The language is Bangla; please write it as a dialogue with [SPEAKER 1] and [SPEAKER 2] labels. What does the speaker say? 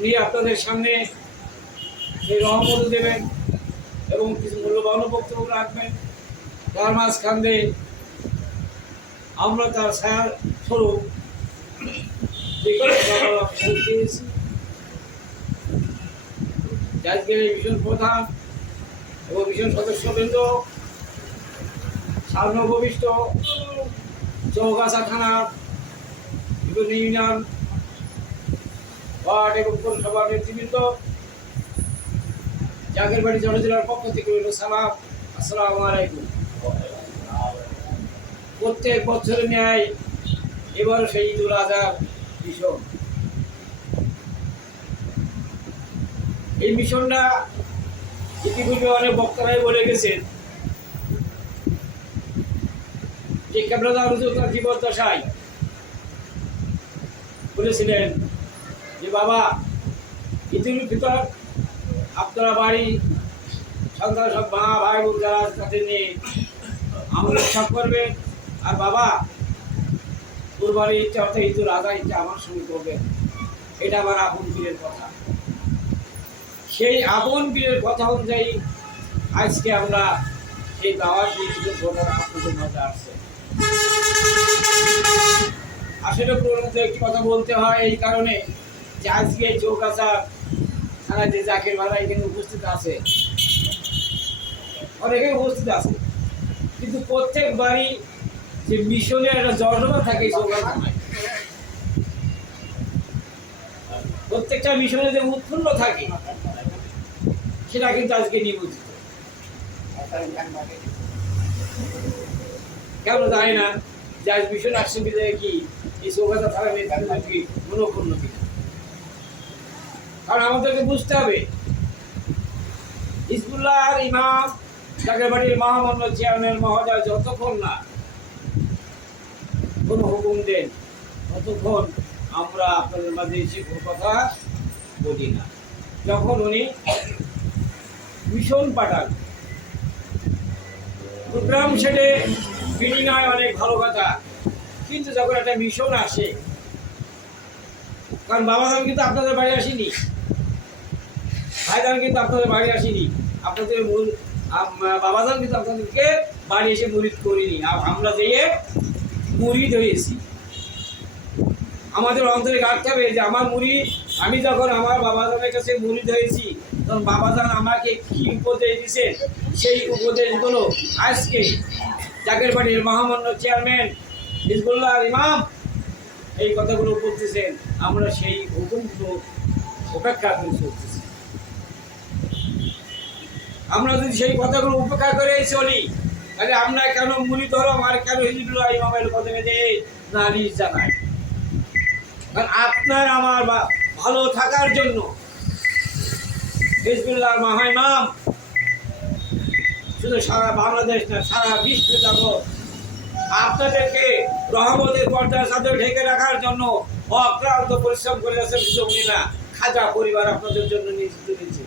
[SPEAKER 1] উনি আপনাদের সামনে রহমত দেবেন এবং কিছু মূল্যবান বক্তব্য রাখবেন। তার মাঝখান দিয়ে আমরা তার ছায়া স্বরূপ আজকের এই মিশন প্রধান এবং মিশন সদস্যবৃন্দ সার্বভৌমিষ্ঠ চৌগাছা থানার ইউনিয়ন ওয়ার্ড জনজেলার পক্ষ থেকে রইল সালাম। আসসালামু আলাইকুম। প্রত্যেক বছরের ন্যায় এবারও সেই ঈদুল আজহার মিশন। এই মিশনটা ইতিপূর্বে অনেক বক্তারাই বলে গেছেন যে কেবলাদা হুজুর তার জীবদ্দশায় বলেছিলেন যে বাবা ঈদুল ফিতর আপনারা বাড়ি, সন্তান সব মা, ভাই বোন যারা তাদের নিয়ে আমল উৎসব করবে আর বাবা কুরবানি ইচ্ছা অর্থাৎ ঈদুল আজহা ইচ্ছা আমার সঙ্গে করবেন। এটা আমার আপন পীরের কথা। সেই আপন পীরের কথা অনুযায়ী আজকে আমরা সেই দাওয়াত দিয়ে ঘটনা আপনাদের মধ্যে আসছে। আসলে প্রণত একটি কথা বলতে হয়, এই কারণে যে আজকে এই চৌকাছা থানায় যে জাকির ভাড়া এখানে উপস্থিত আছে, অনেকেই উপস্থিত আছে। কিন্তু প্রত্যেক বাড়ি যে মিশনে একটা জর্জমা থাকে প্রত্যেকটা মিশনে যে উৎফুল্ল থাকে, সেটা কিন্তু আজকে নিমন্ত্রিত কেন জানি না যে আজ মিশন আসছে কি এই চৌকাছা থানা নেতৃত্ব কি মনোপূর্ণ কিনা কারণ আমাদেরকে বুঝতে হবে। হিজবুল্লাহ ইমাম চাকরবাড়ির মহামান্য চেয়ারম্যান মহোদয় যতক্ষণ না কোনো হুকুম দেন, ততক্ষণ আমরা আপনাদের মাঝে কোনো কথা বলি না। যখন উনি মিশন পাঠান, প্রোগ্রাম সেটে হয় অনেক ভালো কথা, কিন্তু যখন একটা মিশন আসে, কারণ বাবা ধাম কিন্তু আপনাদের বাড়ি আসেনি ভাইদান কিন্তু আপনাদের বাড়ি আসেনি। আপনাদের মূল বাবা ধাম কিন্তু আপনাদেরকে বাড়ি এসে মুরিদ করিনি। আমরা যেয়ে মুরিদ হয়েছি। আমাদের অন্তরে রাখতে হবে যে আমার মুড়ি আমি যখন আমার বাবাজানের কাছে মুড়িদ হয়েছি, তখন বাবাজান আমাকে কি উপদেশ দিছে? সেই উপদেশগুলো আজকে জাকের বাড়ির মহামান্য চেয়ারম্যান হিজবুল্লাহ ইমাম এই কথাগুলো বলতেছেন। আমরা সেই হুকুমগুলো উপেক্ষা করে চলতেছি আমরা যদি সেই কথাগুলো উপেক্ষা করে চলি তাহলে আমরা কেন মুড়ি ধরম আর কেন হিজবুল্লাহ ইমামের কথা যে নালিশ জানাই কারণ আপনার আমার বা- ভালো থাকার জন্য হিজবুল্লাহ মাহাইমাম শুধু সারা বাংলাদেশ না, সারা বিশ্বে জগৎ আপনাদেরকে রহমতের পর্দার সাথে ঢেকে রাখার জন্য অক্লান্ত পরিশ্রম করে যাচ্ছেন শুধু না খাজা পরিবার আপনাদের জন্য নিয়োজিত রয়েছে